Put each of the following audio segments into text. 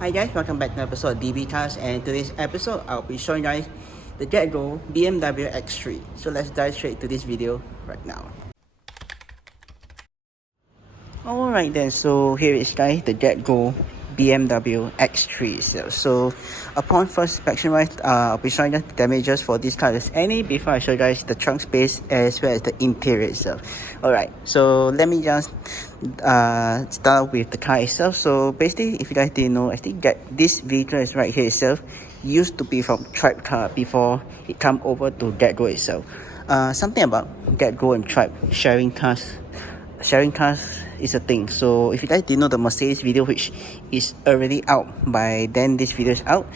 Hi guys, welcome back to episode of DB Cars, and today's episode I'll be showing you guys the GetGo BMW X3. So let's dive straight to this video right now. Alright then, so here is guys the GetGo BMW X3. So upon first inspection, I'll be showing you the damages for this car as any before I show you guys the trunk space as well as the interior itself. Alright, so let me just start with the car itself. So basically, if you guys didn't know, I think that this vehicle is right here itself used to be from Tribe Car before it come over to GetGo itself. Something about GetGo and Tribe sharing cars is a thing. So if you guys didn't know the Mercedes video, which is already out by then, this video is out,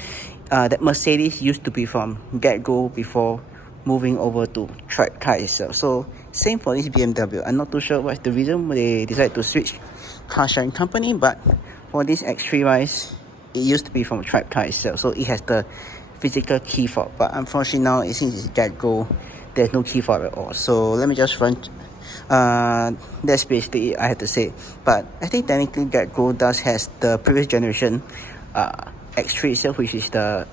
that Mercedes used to be from GetGo before moving over to Tribe Car itself. So same for this BMW. I'm not too sure what's the reason they decided to switch car sharing company, but for this X3 wise, it used to be from Tribe Car itself, so it has the physical key fob. But unfortunately now, since it's GetGo, there's no key fob at all. So let me just run. That's basically it, I have to say. But I think technically GetGo does has the previous generation X3 itself, which is the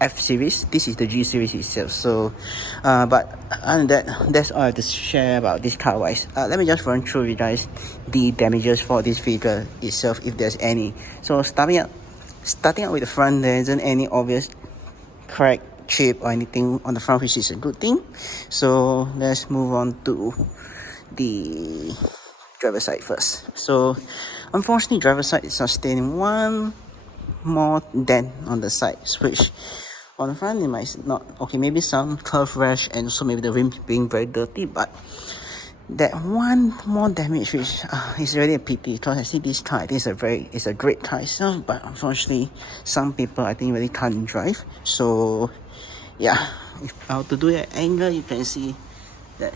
F series. This is the G series itself. So but other than that, that's all I have to share about this car wise. Let me just run through you guys the damages for this vehicle itself, if there's any. So starting out with the front, there isn't any obvious crack, chip or anything on the front, which is a good thing. So let's move on to the driver side first. So unfortunately, driver side is sustaining one more dent on the sides, which on the front it might not, okay, maybe some curve rash and also maybe the rim being very dirty, but that one more damage, which is really a pity, because I see this car, I think it's a great car itself, but unfortunately some people I think really can't drive. So yeah, if I were to do that angle, you can see that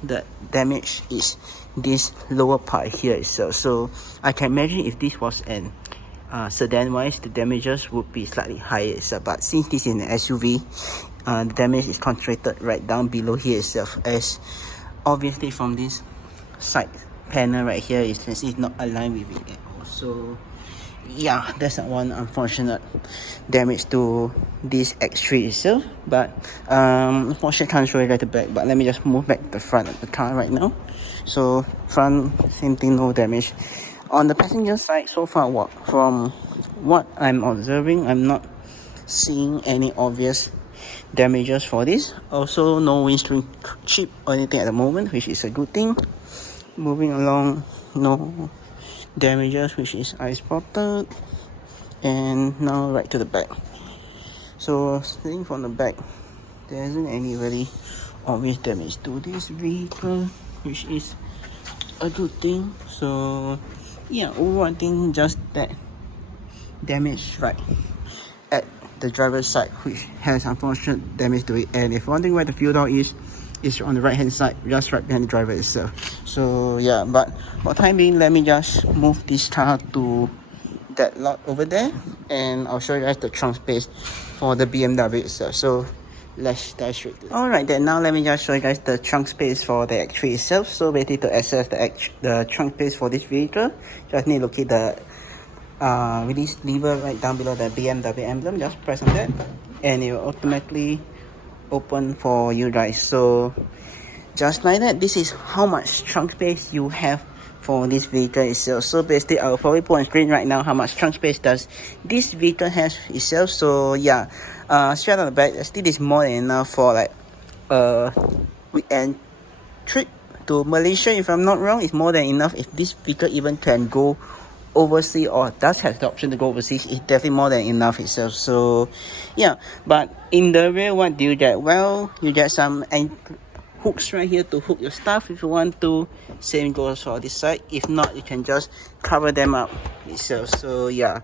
the damage is this lower part here itself. So I can imagine if this was an sedan wise, the damages would be slightly higher itself, but since this is an SUV, the damage is concentrated right down below here itself, as obviously from this side panel right here, you can see it's not aligned with it at all. So yeah, that's one unfortunate damage to this X3 itself. But unfortunately I can't show you guys the back, but let me just move back the front of the car right now. So front, same thing, no damage. On the passenger side, so far, from what I'm observing, I'm not seeing any obvious damages for this. Also no windscreen chip or anything at the moment, which is a good thing. Moving along, no damages, which is I spotted. And now right to the back. So starting from the back, there isn't any really obvious damage to this vehicle, which is a good thing. So yeah, overall I think just that damage right at the driver's side, which has unfortunate damage to it. And if you're wondering where the fuel door is on the right hand side, just right behind the driver itself. So yeah, but for the time being, let me just move this car to that lot over there, and I'll show you guys the trunk space for the BMW itself. So let's dive straight to it. Alright then, now let me just show you guys the trunk space for the X3 itself. So basically, to access the trunk space for this vehicle, just need to locate the release lever right down below the BMW emblem. Just press on that and it will automatically open for you guys. So just like that, this is how much trunk space you have for this vehicle itself. So basically, I'll probably put on screen right now how much trunk space does this vehicle has itself. So yeah, straight on the back, still is more than enough for like weekend trip to Malaysia. If I'm not wrong, it's more than enough. If this vehicle even can go overseas or does have the option to go overseas, it's definitely more than enough itself. So yeah, but in the rear, what do you get? Well, you get some hooks right here to hook your stuff if you want to. Same goes for this side. If not, you can just cover them up itself. So yeah,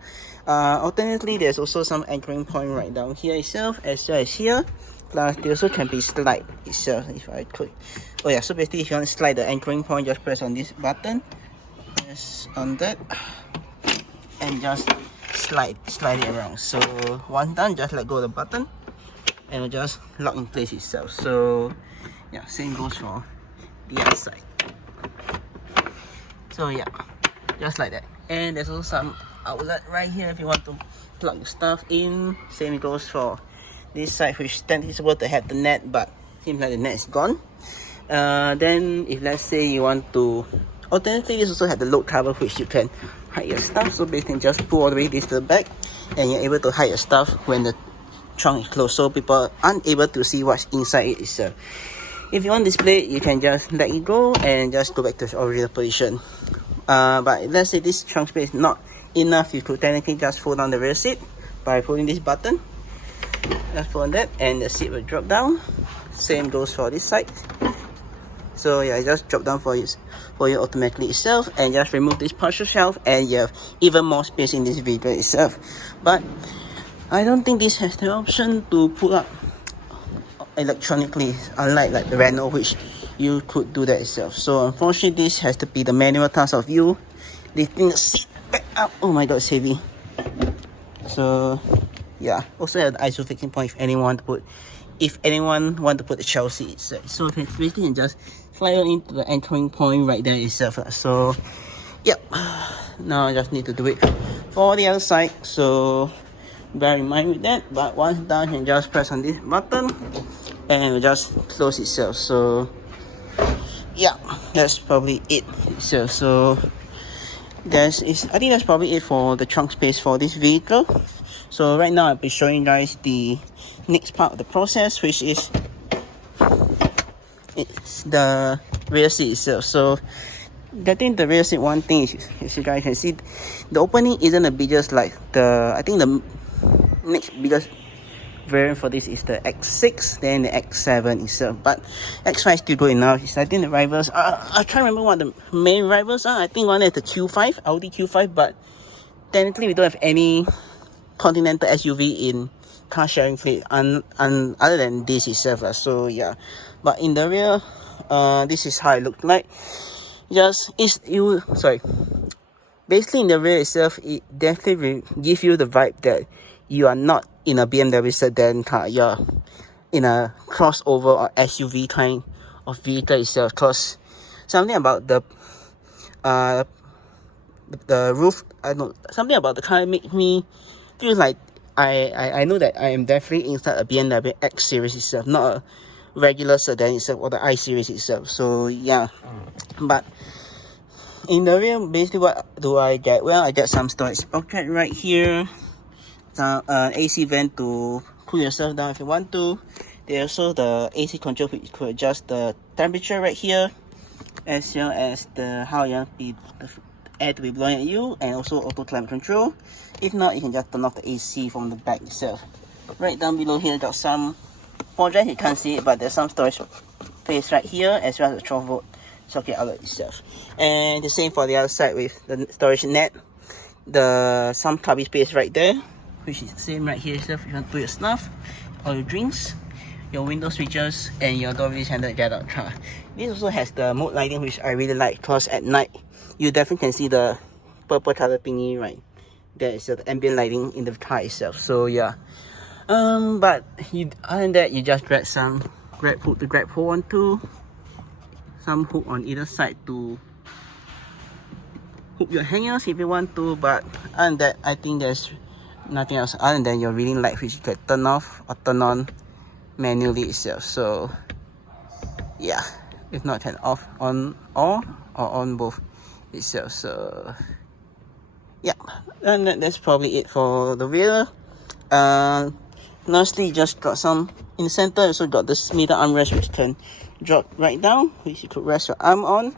alternately, there's also some anchoring point right down here itself, as well as here. Plus they also can be slide itself. If I could, oh yeah, so basically if you want to slide the anchoring point, just press on this button, press on that, and just slide it around. So once done, just let go of the button and it'll just lock in place itself. So yeah, same goes for the other side. So yeah, just like that. And there's also some outlet right here if you want to plug your stuff in. Same goes for this side, which then is supposed to have the net, but seems like the net is gone. Then if let's say you want to, alternatively this also have the load cover which you can hide your stuff. So basically just pull all the way this to the back and you're able to hide your stuff when the trunk is closed, so people aren't able to see what's inside it itself. If you want to display it, you can just let it go and just go back to its original position. But let's say this trunk space is not enough, you could technically just fold down the rear seat by pulling this button. Just pull on that and the seat will drop down. Same goes for this side. So yeah, just drop down for you automatically itself, and just remove this partial shelf and you have even more space in this vehicle itself. But I don't think this has the option to pull up electronically, unlike like the Renault, which you could do that itself. So unfortunately this has to be the manual task of you lifting the seat back up. Oh my god, it's heavy. So yeah, also have the ISO fixing point if anyone want to put the child seat itself. So basically you can just slide on into the anchoring point right there itself. So yeah, now I just need to do it for the other side, so bear in mind with that. But once done, you can just press on this button and it will just close itself. So yeah, that's probably it itself. So I think that's probably it for the trunk space for this vehicle. So right now I'll be showing you guys the next part of the process, which is the rear seat itself. So getting the rear seat, one thing is, as you guys can see, the opening isn't the biggest like I think the next biggest variant for this is the X6, then the X7 itself. But X5 is still good enough. I think the rivals I can't remember what the main rivals are. I think one is the Q5, Audi Q5, but technically we don't have any continental SUV in car sharing fleet other than this itself. So yeah, but in the rear, this is how it looked like. Basically in the rear itself, it definitely will give you the vibe that you are not in a BMW sedan car, you're in a crossover or SUV kind of vehicle itself. Cause something about the roof, something about the car make me feel like I know that I am definitely inside a BMW X series itself, not a regular sedan itself or the I series itself. So yeah, but in the rear, basically what do I get? Well, I get some storage pocket right here, some AC vent to cool yourself down if you want to. There's also the AC control which could adjust the temperature right here, as well as how you want the air to be blowing at you, and also auto climate control. If not, you can just turn off the AC from the back itself. Right down below here, got some project, you can't see it, but there's some storage space right here, as well as the 12-volt socket outlet itself. And the same for the other side with the storage net. Some cubby space right there, which is the same right here itself. If you want to put your stuff or your drinks, your window switches, and your door release handle get out car. This also has the mode lighting, which I really like, because at night you definitely can see the purple color thingy right there is the ambient lighting in the car itself. So yeah, but other than that, you just grab some hook to grab hold onto, some hook on either side to hook your hangers if you want to. But other than that, I think there's nothing else other than your reading light, which you can turn off or turn on manually itself. So yeah, if not, can off on or on both itself. So yeah, and that's probably it for the rear. Lastly, just got some in the center. Also got this middle armrest which can drop right down, which you could rest your arm on.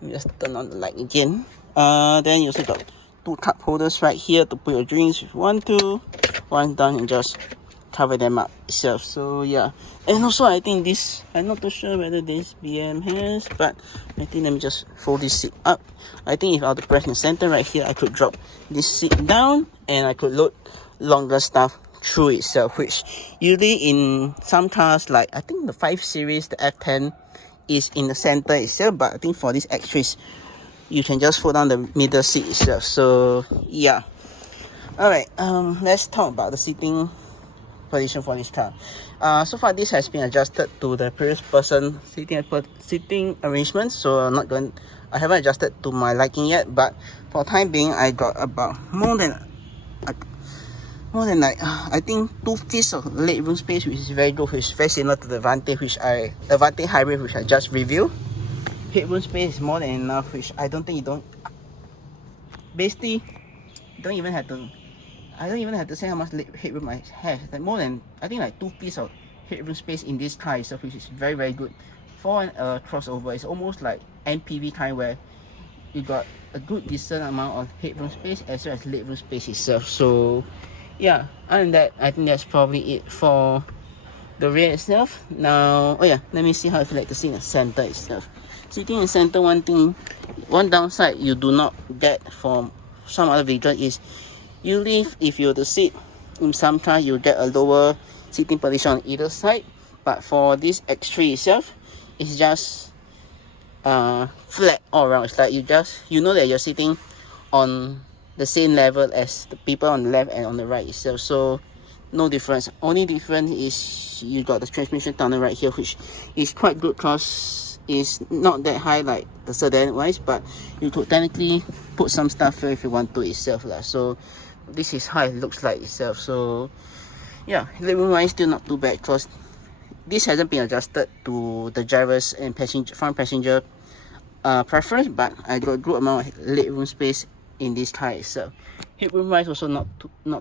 Let me just turn on the light again. Then you also got two cup holders right here to put your drinks if you want to. Once done, and just cover them up itself. So yeah, and also I think this, I'm not too sure whether this BM has, but I think let me just fold this seat up. I think if I were to press in the center right here, I could drop this seat down and I could load longer stuff through itself, which usually in some cars like I think the 5 Series, the F10 is in the center itself, but I think for this X3 you can just fold down the middle seat itself. So yeah, alright, let's talk about the seating position for this car. So far this has been adjusted to the previous person sitting arrangement, so I'm not going I haven't adjusted to my liking yet, but for time being, I got about more than like I think 2 feet of legroom space, which is very good, which is very similar to the Avante Hybrid, which I just reviewed. Headroom space is more than enough, which I don't think basically don't even have to I don't even have to say how much headroom I have. Like more than, I think like 2 feet of headroom space in this car itself, which is very very good for a crossover. It's almost like MPV kind where you got a good decent amount of headroom space as well as legroom space itself. So yeah, other than that, I think that's probably it for the rear itself. Now, oh yeah, let me see how I feel like to sit in the center itself. Sitting in the center, one downside you do not get from some other vehicles is usually if you were to sit in some car, you get a lower sitting position on either side. But for this X3 itself, it's just flat all around. It's like you know that you're sitting on the same level as the people on the left and on the right itself. So no difference. Only difference is you got the transmission tunnel right here, which is quite good because it's not that high like the sedan wise, but you could technically put some stuff here if you want to itself lah. So this is how it looks like itself. So yeah, legroom wise still not too bad because this hasn't been adjusted to the drivers and front passenger preference, but I got a good amount of legroom space in this car itself. Headroom wise also not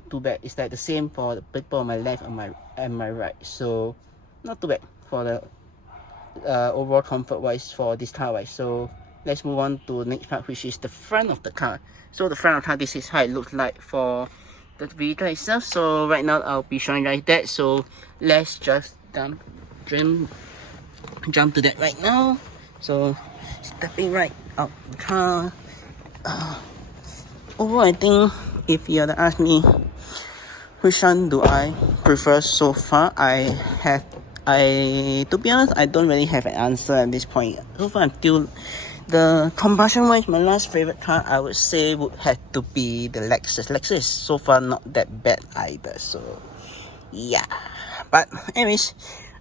too bad. It's like the same for the people on my left and my right. So not too bad for the overall comfort wise for this car wise. So let's move on to the next part, which is the front of the car. So the front of the car, this is how it looks like for the vehicle itself. So right now I'll be showing you guys that. So let's just jump to that right now. So stepping right out the car. Overall, I think if you had to ask me which one do I prefer so far, to be honest, I don't really have an answer at this point. So far, until the combustion wise, my last favorite car I would say would have to be the Lexus. Lexus is so far not that bad either. So yeah, but anyways,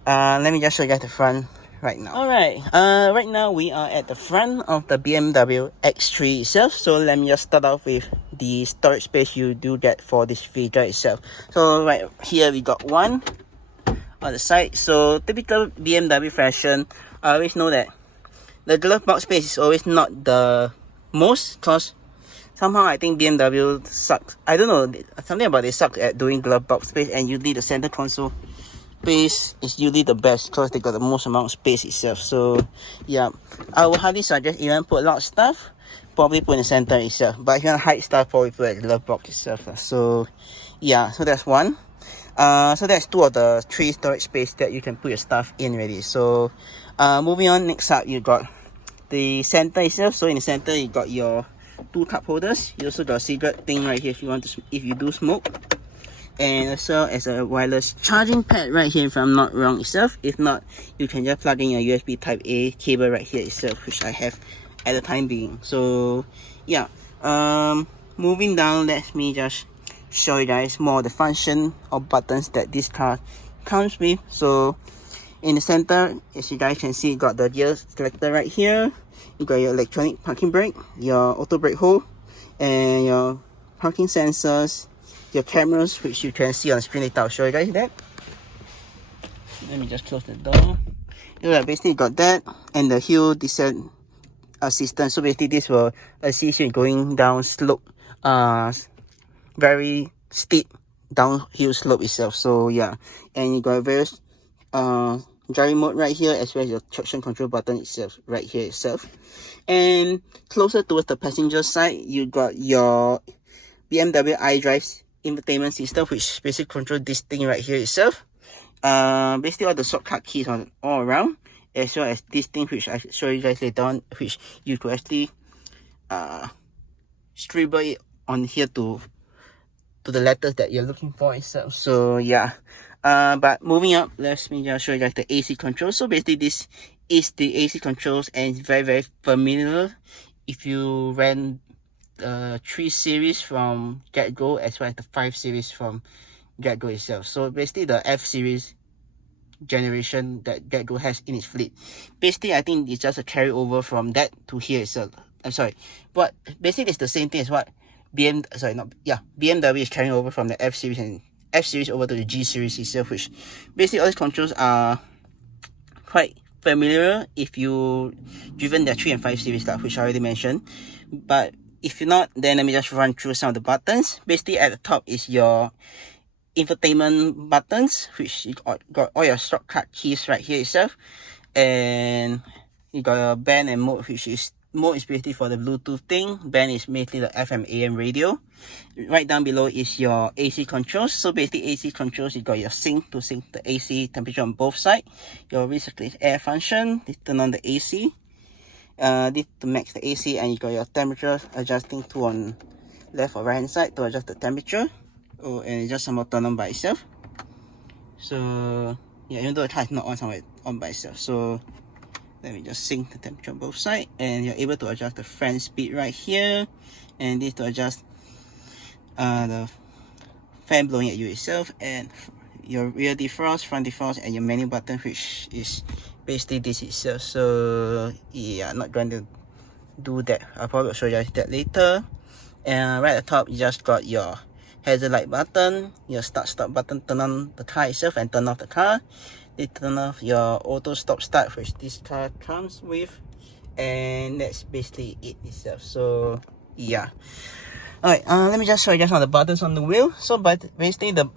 let me just show you guys the front right now. Alright, right now we are at the front of the BMW X3 itself. So let me just start off with the storage space you do get for this vehicle itself. So right here we got one on the side. So typical BMW fashion, I always know that the glove box space is always not the most, because somehow I think BMW sucks. I don't know, something about they suck at doing glove box space, and usually the center console space is usually the best because they got the most amount of space itself. So yeah, I would highly suggest even put a lot of stuff, probably put in the center itself. But if you want to hide stuff, probably put at the glove box itself. So yeah, so that's one. So that's two of the three storage space that you can put your stuff in already. So moving on, next up you got the center itself. So in the center you got your two cup holders. You also got a cigarette thing right here if you do smoke, and as well as a wireless charging pad right here if I'm not wrong itself. If not, you can just plug in your USB type A cable right here itself, which I have at the time being. So yeah, moving down, let me just show you guys more of the function or buttons that this car comes with. So in the center, as you guys can see, you got the gear selector right here. You got your electronic parking brake, your auto brake hold, and your parking sensors, your cameras, which you can see on the screen later. I'll show you guys that. Let me just close the door. Yeah, basically you got that, and the hill descent assistance. So basically this will assist you in going down slope, very steep downhill slope itself. So yeah, and you got various driving mode right here, as well as your traction control button itself right here itself. And closer towards the passenger side, you got your BMW iDrive infotainment system, which basically control this thing right here itself. Basically all the shortcut keys on all around, as well as this thing which I show you guys later on, which you could actually scribble it on here to the letters that you're looking for itself. So yeah, but moving up, let me just show you guys the AC controls. So basically this is the AC controls, and it's very very familiar if you ran the 3 series from GetGo as well as the 5 series from GetGo itself. So basically the F series generation that GetGo has in its fleet. Basically, I think it's just a carryover from that to here itself. I'm sorry, but basically it's the same thing as what BMW is carrying over from the F series and F series over to the G series itself, which basically all these controls are quite familiar if you driven the 3 and 5 series stuff, which I already mentioned. But if you're not, then let me just run through some of the buttons. Basically at the top is your infotainment buttons, which you got all your shortcut keys right here itself, and you got your band and mode, which is mode is basically for the Bluetooth thing. Band is basically the FM AM radio. Right down below is your AC controls. So basically AC controls, you got your sync to sync the AC temperature on both sides. Your recirculate air function, this turn on the AC. This to max the AC, and you got your temperature adjusting to on left or right hand side to adjust the temperature. Oh, and it just somehow turn on by itself. So yeah, even though the car is not on, somewhere on by itself. So let me just sync the temperature on both sides, and you're able to adjust the fan speed right here, and this to adjust the fan blowing at you itself, and your rear defrost, front defrost, and your menu button, which is basically this itself. So yeah, not going to do that. I'll probably show you guys that later. And right at the top, you just got your hazard light button, your start stop button, turn on the car itself and turn off the car. They turn off your auto stop start, which this car comes with, and that's basically it itself. So yeah, alright, let me just show you guys some of the buttons on the wheel. So but basically the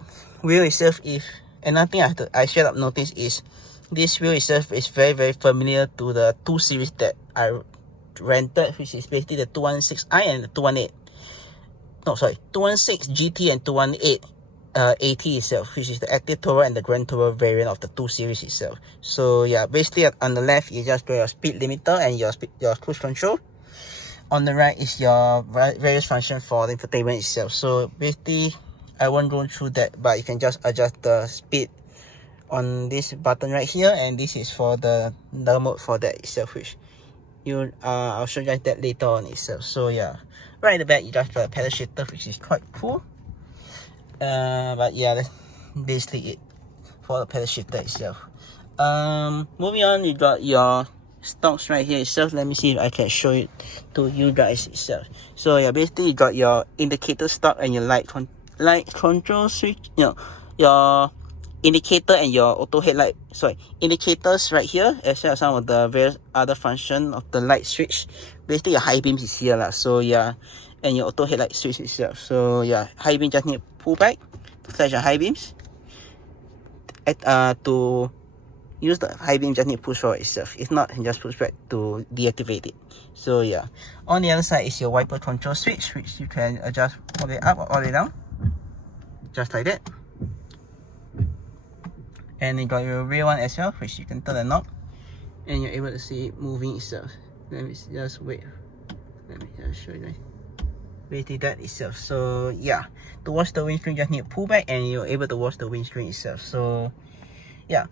wheel itself, if another thing I straight up noticed is this wheel itself is very familiar to the 2 series that I rented, which is basically the 216i and the 218. No, sorry, 216 GT and 218 AT itself, which is the Active Tourer and the Grand Tourer variant of the 2 series itself. So yeah, basically on the left you just got your speed limiter and your cruise control. On the right is your various function for the infotainment itself. So basically I won't go through that, but you can just adjust the speed on this button right here, and this is for the mode for that itself, which I'll show you guys that later on itself. So yeah, right at the back you just got a pedal shifter, which is quite cool. But yeah, that's basically it for the pedal shifter itself. Moving on, you got your stocks right here itself. Let me see if I can show it to you guys itself. So yeah, basically you got your indicator stock and your light control switch, your indicator and your auto headlight, indicators right here, as well as some of the various other function of the light switch. Basically your high beams is here lah. So yeah, and your auto headlight switch itself. So yeah, high beam just need to pull back to flash your high beams. To use the high beam, just need to push forward itself. If not, you just push back to deactivate it. So yeah, on the other side is your wiper control switch, which you can adjust all the way up or all the way down, just like that. And you got your rear one as well, which you can turn the knob, and you're able to see it moving itself. Let me just wait. Let me just show you guys. Basically that itself. So yeah, to watch the windscreen, just need to pull back, and you're able to watch the windscreen itself. So yeah.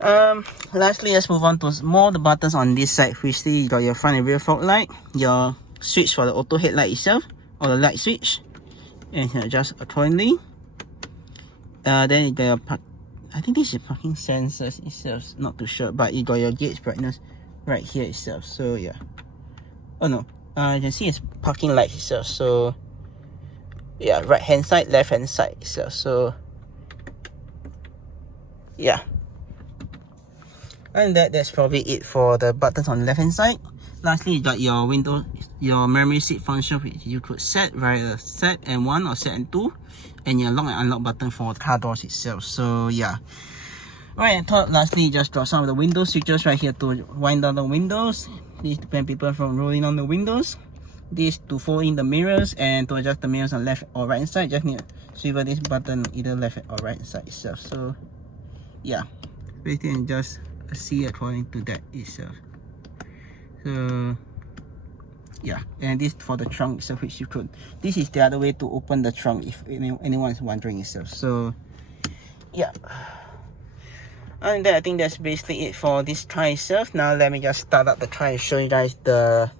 Lastly, let's move on to more the buttons on this side, which you got your front and rear fog light, your switch for the auto headlight itself, or the light switch, and you can adjust accordingly. Then you got your I think this is parking sensors itself, not too sure, but you got your gauge brightness right here itself. So yeah, oh no, you can see it's parking light itself. So yeah, right hand side, left hand side itself. So yeah, and that's probably it for the buttons on the left hand side. Lastly, you got your window, your memory seat function, which you could set via set and 1 or set and 2, and your lock and unlock button for the car doors itself. So yeah, right at top, lastly, you just got some of the window switches right here to wind down the windows. This to prevent people from rolling on the windows. This to fold in the mirrors, and to adjust the mirrors on left or right hand side, just need to swivel this button either left or right hand side itself. So yeah, basically just see according to that itself. So yeah, and this for the trunk itself, which you could, this is the other way to open the trunk if anyone is wondering itself. So yeah, and then I think that's basically it for this car itself. Now let me just start up the car and show you guys the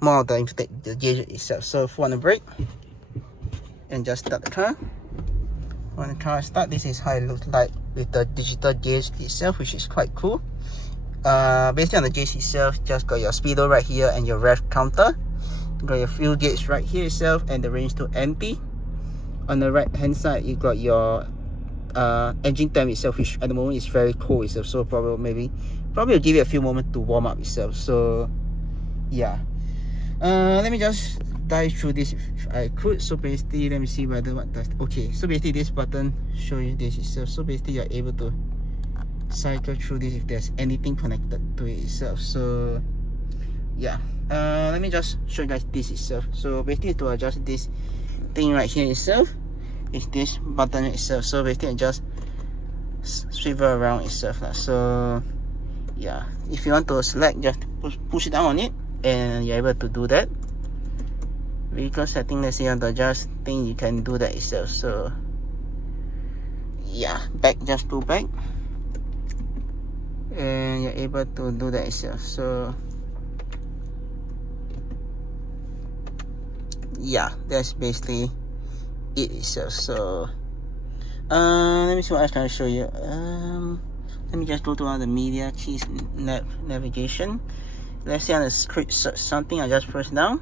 more of the gauge itself. So for on the brake and just start the car, When the car start, this is how it looks like with the digital gauge itself, which is quite cool. Based on the gauge itself, just got your speedo right here and your rev counter. Got your fuel gauge right here itself and the range to empty. On the right hand side, you got your engine temp itself, which at the moment is very cold itself, so probably will give it a few moments to warm up itself. So yeah, let me just dive through this if I could. So basically, let me see whether what does. Okay, so basically this button show you this itself. So basically you're able to cycle through this if there's anything connected to it itself. So yeah, let me just show you guys this itself. So basically to adjust this thing right here itself is this button itself. So basically just swivel around itself. So yeah, if you want to select, just push down on it and you're able to do that. Vehicle setting, let's say you want to adjust thing, you can do that itself. So yeah, back, just pull back and you're able to do that itself. So yeah, that's basically it itself. So let me see what else can I show you. Let me just go to one of the media keys, navigation. Let's say on the script search something, I just press down,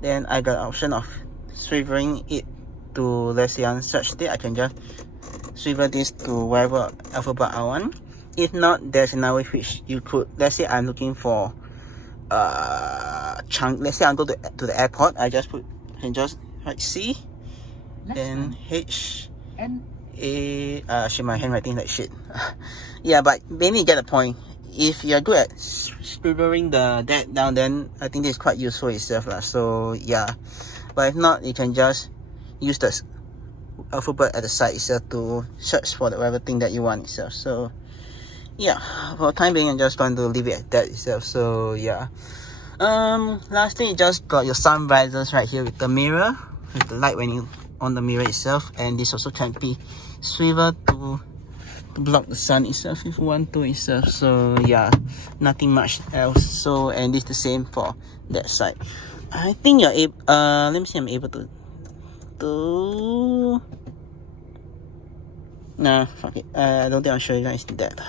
then I got an option of swiveling it to, let's say on search state, I can just swivel this to whatever alphabet I want. If not, there's another way which you could, let's say I'm looking for chunk, let's say I go to the airport, I just can just write C, then H N A, shit, my handwriting like shit. Yeah, but mainly you get the point. If you're good at scribbling that down, then I think this is quite useful itself. So yeah, but if not, you can just use the alphabet at the side itself to search for the whatever thing that you want itself. So yeah, for the time being, I'm just going to leave it at that itself. So yeah, lastly, you just got your sun visors right here with the mirror, with the light when you on the mirror itself, and this also can be swivel to block the sun itself if you want to itself. So yeah, nothing much else. So, and it's the same for that side. I think you're able, let me see, I'm able to nah, fuck it, I don't think I'll show you guys that.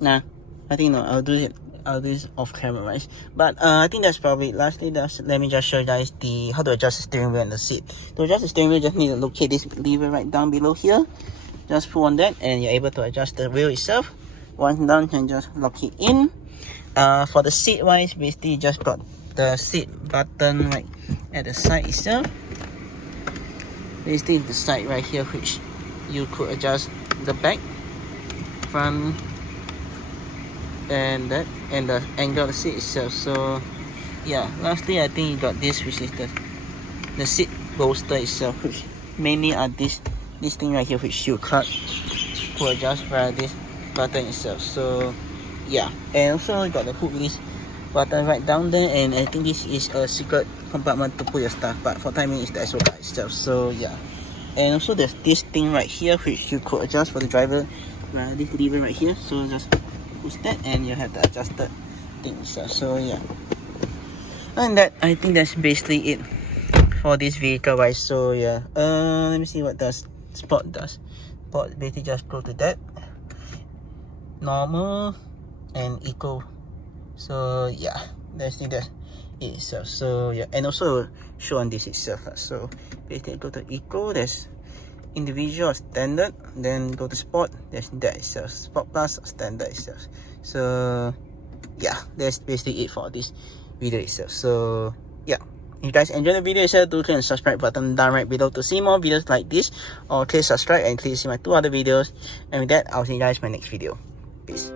Nah, I think no, I'll do this off camera, right? But I think that's probably lastly. Let me just show you guys how to adjust the steering wheel and the seat. To adjust the steering wheel, just need to locate this lever right down below here. Just pull on that and you're able to adjust the wheel itself. Once done, you can just lock it in. For the seat wise, basically you just got the seat button right at the side itself. Basically the side right here, which you could adjust the back, front, and that, and the angle of the seat itself. So yeah, lastly I think you got this, which is the seat bolster itself, which mainly are this thing right here, which you cut to adjust via this button itself. So yeah, and also you got the hook release button right down there, and I think this is a secret compartment to put your stuff, but for timing it's the actual car itself. So yeah, and also there's this thing right here which you could adjust for the driver via this lever right here. So just push that and you have the adjusted thing itself. So yeah, and that, I think that's basically it for this vehicle wise. So yeah, let me see what Sport does. Sport basically just go to that, normal and eco. So yeah, that's it itself. So yeah, and also show on this itself. So basically go to eco, there's individual or standard, then go to sport, there's that itself, sport plus or standard itself. So yeah, that's basically it for this video itself. So yeah, if you guys enjoyed the video itself, do click on the subscribe button down right below to see more videos like this, or click subscribe and click see my 2 other videos. And with that, I'll see you guys in my next video. Peace.